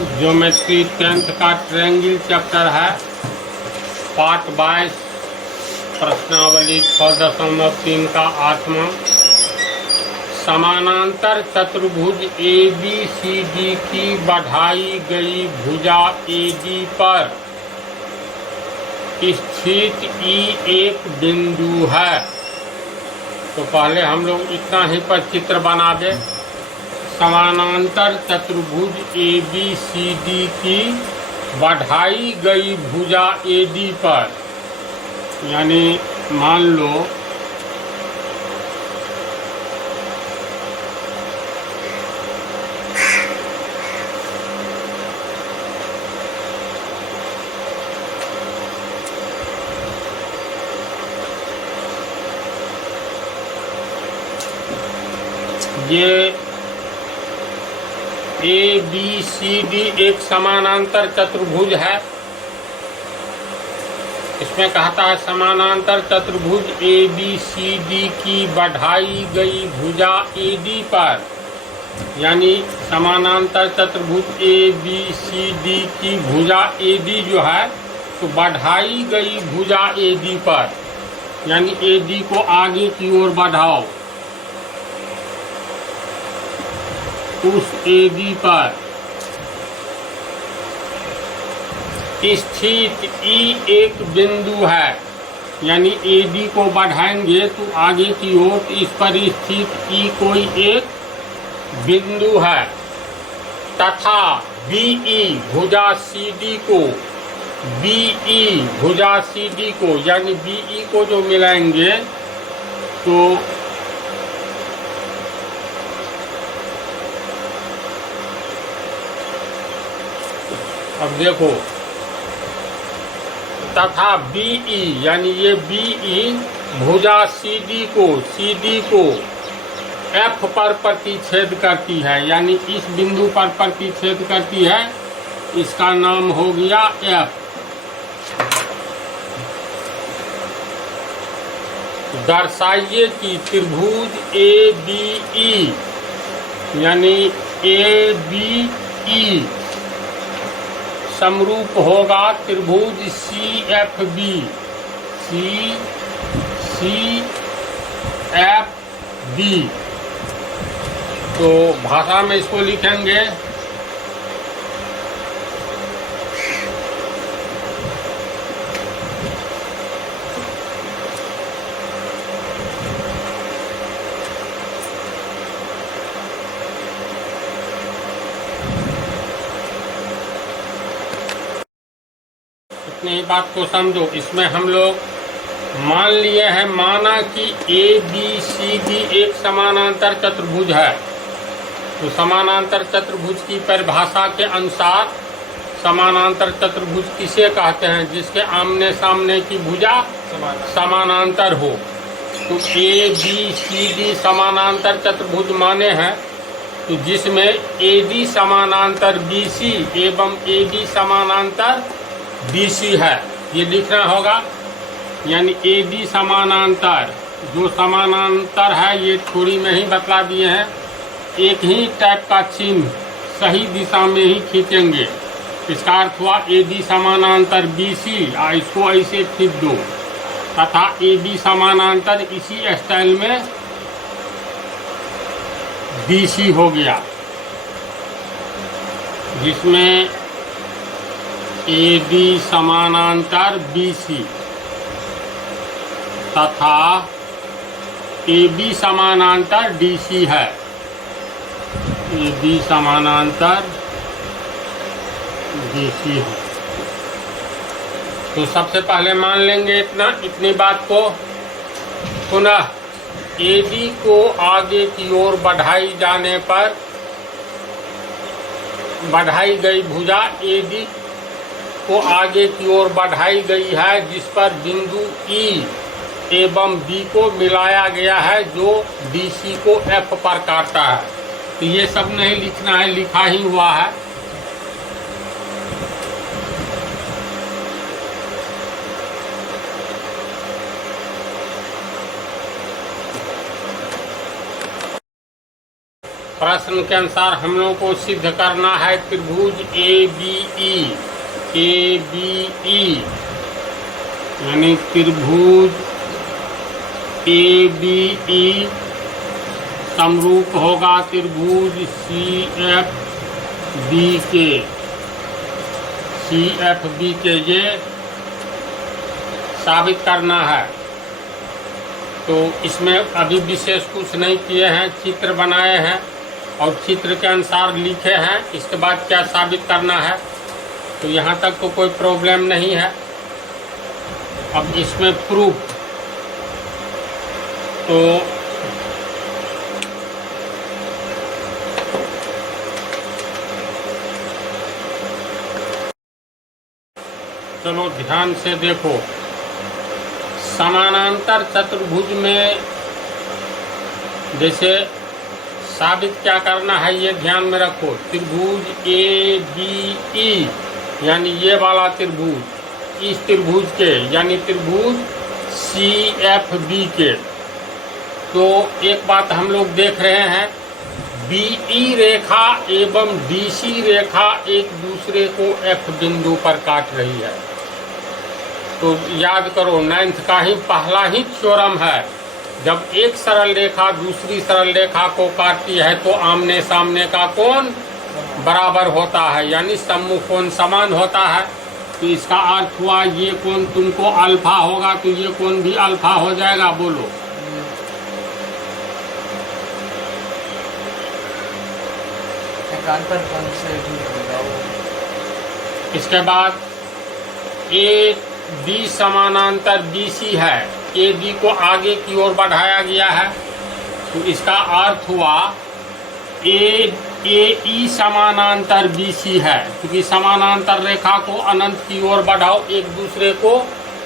Geometry 10th का triangle chapter है, part 22, प्रश्नावली 6.3 का 8वां। समानांतर चतुर्भुज ABCD की बढ़ाई गई भुजा AD पर स्थित E एक बिंदु है। तो पहले हम लोग इतना ही पर चित्र बना दे। समानांतर चतुर्भुज ABCD की बढ़ाई गई भुजा AD पर, यानी मान लो ये ABCD एक समानांतर चतुर्भुज है। इसमें कहता है समानांतर चतुर्भुज ABCD की बढ़ाई गई भुजा AD पर, यानी समानांतर चतुर्भुज ABCD की भुजा AD जो है तो बढ़ाई गई भुजा AD पर, यानी AD को आगे की ओर बढ़ाओ। उस AD पर स्थित E एक बिंदु है, यानी AD को बढ़ाएंगे तो आगे की ओर, इस पर स्थित E कोई एक बिंदु है, तथा BE भुजा CD को, BE भुजा CD को, यानी BE को जो मिलाएंगे तो अब देखो, तथा BE यानी ये BE भुजा CD को F पर प्रतिच्छेद करती है, यानी इस बिंदु पर प्रतिच्छेद करती है। इसका नाम हो गया F। दर्शाइए कि त्रिभुज ABE यानी ABE समरूप होगा त्रिभुज CFB, CFB। तो भाषा में इसको लिखेंगे इतनी बात को समझो। इसमें हम लोग मान लिए हैं, माना कि ABCD एक समानांतर चतुर्भुज है। तो समानांतर चतुर्भुज की परिभाषा के अनुसार समानांतर चतुर्भुज किसे कहते हैं? जिसके आमने सामने की भुजा समानांतर हो। तो ABCD समानांतर चतुर्भुज माने हैं, तो जिसमें AD समानांतर BC एवं AD समानांतर BC है, ये लिखना होगा। यानी AD समानांतर, जो समानांतर है ये थोड़ी में ही बतला दिए हैं। एक ही टाइप का चिन्ह सही दिशा में ही खींचेंगे। इसका अर्थ हुआ AD समानांतर BC, इसको ऐसे खींच दो, तथा AB समानांतर इसी स्टाइल में BC हो गया, जिसमें AD समानांतर BC तथा AB समानांतर DC है। AB समानांतर DC है। तो सबसे पहले मान लेंगे इतनी बात को। पुनः AD को आगे की ओर बढ़ाई जाने पर बढ़ाई गई भुजा AD को आगे की ओर बढ़ाई गई है, जिस पर बिंदु E एवं B को मिलाया गया है, जो DC को F पर काटता है। तो ये सब नहीं लिखना है, लिखा ही हुआ है। प्रश्न के अनुसार हम लोगों को सिद्ध करना है त्रिभुज ABE यानी त्रिभुज ABE समरूप होगा त्रिभुज CFB के ये साबित करना है। तो इसमें अभी विशेष कुछ नहीं किए हैं, चित्र बनाए हैं और चित्र के अनुसार लिखे हैं। इसके बाद क्या साबित करना है, तो यहाँ तक तो कोई प्रॉब्लम नहीं है। अब इसमें प्रूफ तो चलो ध्यान से देखो। समानांतर चतुर्भुज में जैसे साबित क्या करना है ये ध्यान में रखो। त्रिभुज ABE यानी ये वाला त्रिभुज, इस त्रिभुज के यानी त्रिभुज CFB के। तो एक बात हम लोग देख रहे हैं, BE रेखा एवं DC रेखा एक दूसरे को F बिंदु पर काट रही है। तो याद करो 9th का ही पहला ही थ्योरम है, जब एक सरल रेखा दूसरी सरल रेखा को काटती है तो आमने सामने का कोण बराबर होता है, यानी सम्मुख कोण समान होता है। तो इसका अर्थ हुआ ये कोण तुमको अल्फा होगा तो ये कोण भी अल्फा हो जाएगा। बोलो एकांतर कोण से भी होगा वो। इसके बाद AD समानांतर BC है, AD को आगे की ओर बढ़ाया गया है। तो इसका अर्थ हुआ AE समानांतर BC है, क्योंकि समानांतर रेखा को अनंत की ओर बढ़ाओ, एक दूसरे को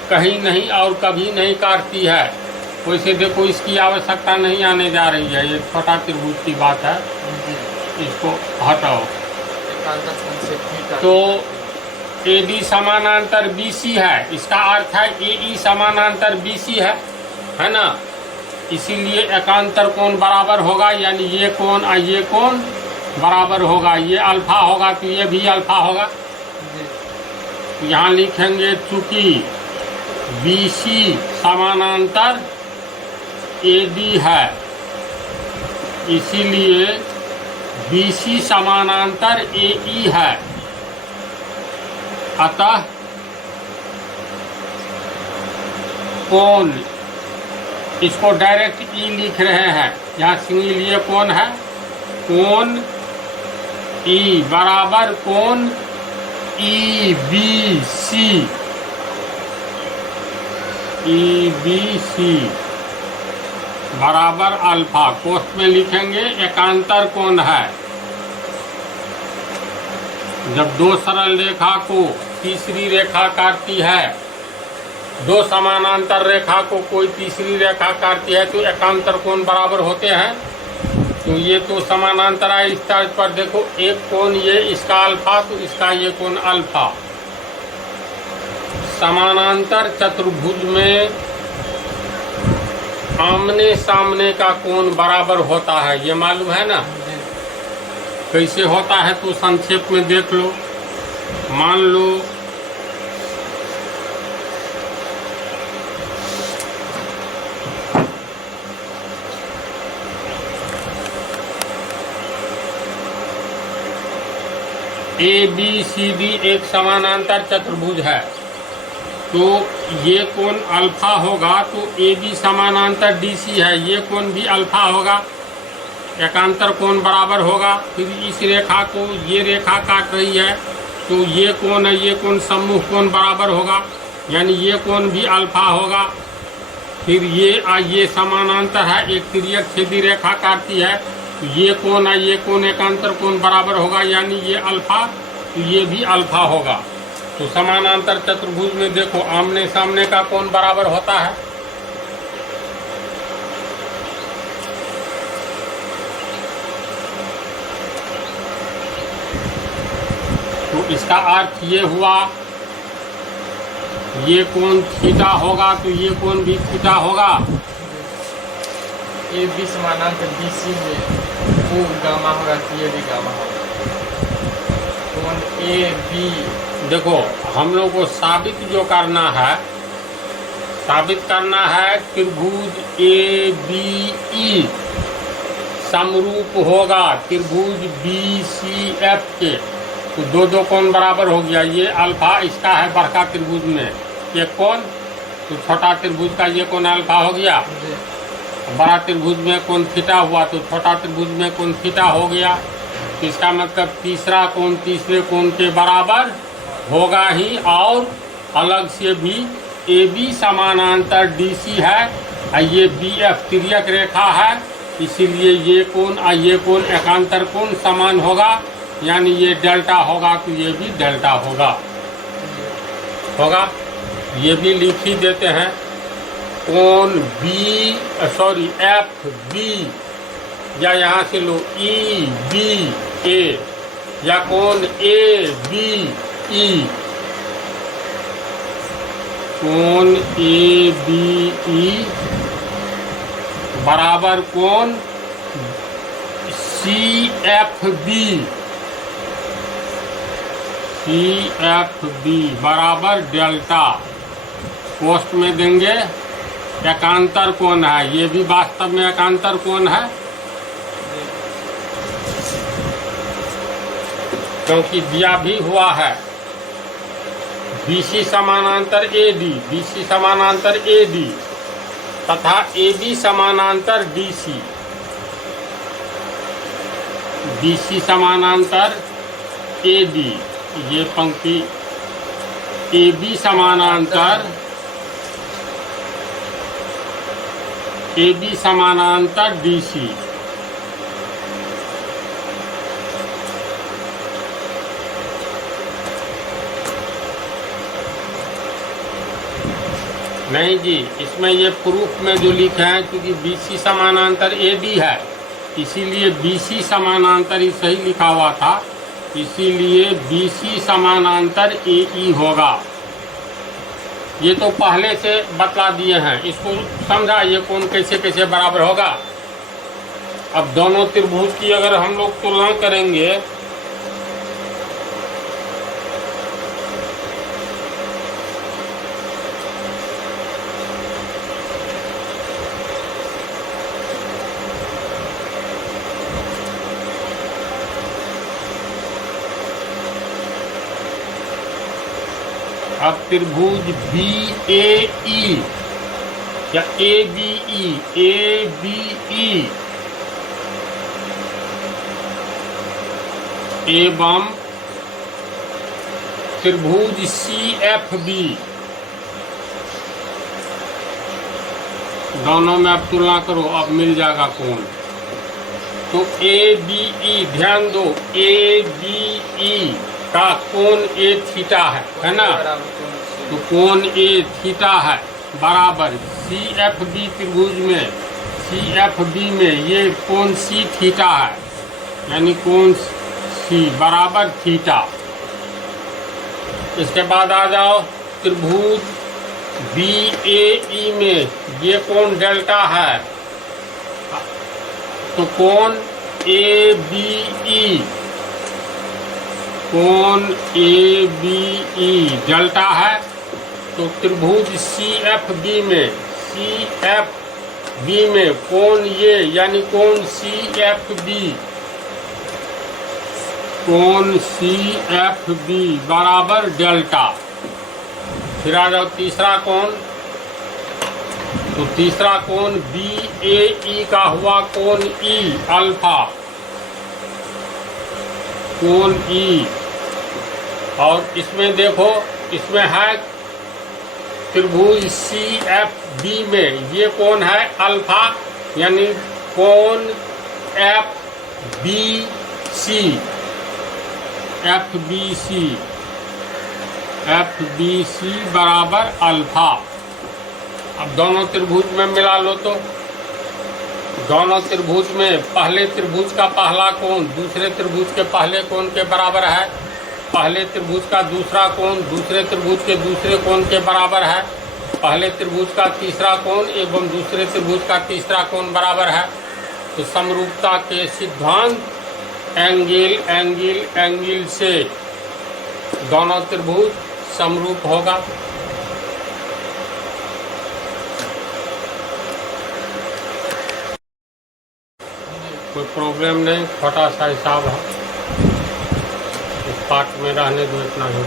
कहीं नहीं और कभी नहीं काटती है। वैसे देखो इसकी आवश्यकता नहीं आने जा रही है, ये छोटा त्रिभुज की बात है, इसको हटाओ। तो AD समानांतर BC है, इसका अर्थ है AE समानांतर BC है ना। इसीलिए एकांतर कोण बराबर होगा, यानी ये कोण और ये कोण बराबर होगा। ये अल्फा होगा तो ये भी अल्फा होगा। यहाँ लिखेंगे चूंकि BC समानांतर AD है, इसीलिए BC समानांतर AE है। अतः कोण, इसको डायरेक्ट E लिख रहे हैं, यहाँ सिंगल ये कोण है, कोण E बराबर कोण EBC बराबर अल्फा। कोष्ठ में लिखेंगे एकांतर कोण है। जब दो सरल रेखा को तीसरी रेखा काटती है, दो समानांतर रेखा को कोई तीसरी रेखा काटती है तो एकांतर कोण बराबर होते हैं। तो ये तो समानांतर है, इस तर्ज पर देखो एक कोण ये इसका अल्फा तो इसका ये कोण अल्फा। समानांतर चतुर्भुज में आमने सामने का कोण बराबर होता है, ये मालूम है ना। कैसे होता है तो संक्षेप में देख लो। मान लो ABCD एक समानांतर चतुर्भुज है, तो ये कोण अल्फा होगा तो AB समानांतर DC है, ये कोण भी अल्फा होगा, एकांतर कोण बराबर होगा। फिर इस रेखा को ये रेखा काट रही है तो ये कोण है, ये कोण सम्मुख कोण बराबर होगा, यानी ये कोण भी अल्फा होगा। फिर ये समानांतर है, एक तिर्यक छेदी रेखा काटती है तो ये कोण है, ये कोण एकांतर कोण बराबर होगा, यानी ये अल्फा तो ये भी अल्फा होगा। तो समानांतर चतुर्भुज में देखो आमने सामने का कोण बराबर होता है। तो इसका अर्थ ये हुआ, ये कोण थीटा होगा तो ये कोण भी थीटा होगा। AB समानांतर BC में वो गामा होगा तो ये भी गामा होगा। कोण ए बी, देखो हम लोग को साबित जो करना है, साबित करना है त्रिभुज ए बी ई समरूप होगा त्रिभुज बी सी एफ के। तो दो दो कोण बराबर हो गया। ये अल्फा इसका है बड़का त्रिभुज में एक कोण, तो छोटा त्रिभुज का ये कोण अल्फा हो गया। बड़ा त्रिभुज में कोण थीटा हुआ तो छोटा त्रिभुज में कोण थीटा हो गया। तो इसका मतलब तीसरा कोण तीसरे कोण के बराबर होगा ही। और अलग से भी ए बी समानांतर डी सी है और ये बी एफ तिर्यक रेखा है, इसीलिए ये कोण और ये कोण एकांतर कोण समान होगा, यानी ये डेल्टा होगा तो ये भी डेल्टा होगा। ये भी लिख ही देते हैं। कोण एफ बी या यहाँ से लो ई बी ए या कोण ए बी ई, कोण ए बी ई बराबर कोण सी एफ बी बराबर डेल्टा। पोस्ट में देंगे एकांतर कोण है, ये भी वास्तव में एकांतर कोण है क्योंकि दिया भी हुआ है BC समानांतर AD, BC समानांतर AD तथा AB समानांतर DC, BC समानांतर AD, ये पंक्ति AB समानांतर DC। नहीं जी, इसमें ये प्रूफ में जो लिखे हैं क्योंकि BC समानांतर AB है, इसीलिए BC समानांतर ही सही लिखा हुआ था, इसीलिए BC समानांतर AE होगा। ये तो पहले से बतला दिए हैं, इसको समझा ये कोण कैसे कैसे बराबर होगा। अब दोनों त्रिभुज की अगर हम लोग तुलना करेंगे अब त्रिभुज बी ए ई या ए बी ई एवं त्रिभुज सी एफ बी, दोनों में अब तुलना करो, अब मिल जाएगा कोण। तो ए बी ई, ध्यान दो, ए बी ई का कोण ए थीटा है ना, तो कोण ए थीटा है बराबर सी एफ बी त्रिभुज में, सी एफ बी में ये कोण सी थीटा है, यानी कोण सी बराबर थीटा। इसके बाद आ जाओ त्रिभुज बी ए ई में, ये कोण डेल्टा है, तो कोण ए बी ई, कोण ए बी ई डेल्टा है, तो त्रिभुज सी एफ बी में कोण ये यानी कोण सी एफ बी बराबर डेल्टा। फिर आ जाओ तीसरा कोण, तो तीसरा कोण बी ए ई का हुआ कोण ई अल्फा, कोण ई, और इसमें देखो इसमें है त्रिभुज सी एफ बी में ये कोण है अल्फा, यानी कोण एफ बी सी बराबर अल्फा। अब दोनों त्रिभुज में मिला लो, तो दोनों त्रिभुज में पहले त्रिभुज का पहला कोण दूसरे त्रिभुज के पहले कोण के बराबर है, पहले त्रिभुज का दूसरा कोण दूसरे त्रिभुज के दूसरे कोण के बराबर है, पहले त्रिभुज का तीसरा कोण एवं दूसरे त्रिभुज का तीसरा कोण बराबर है। तो समरूपता के सिद्धांत एंगल से दोनों त्रिभुज समरूप होगा। कोई प्रॉब्लम नहीं, छोटा सा हिसाब है, इस पार्ट में रहने दो, इतना ही।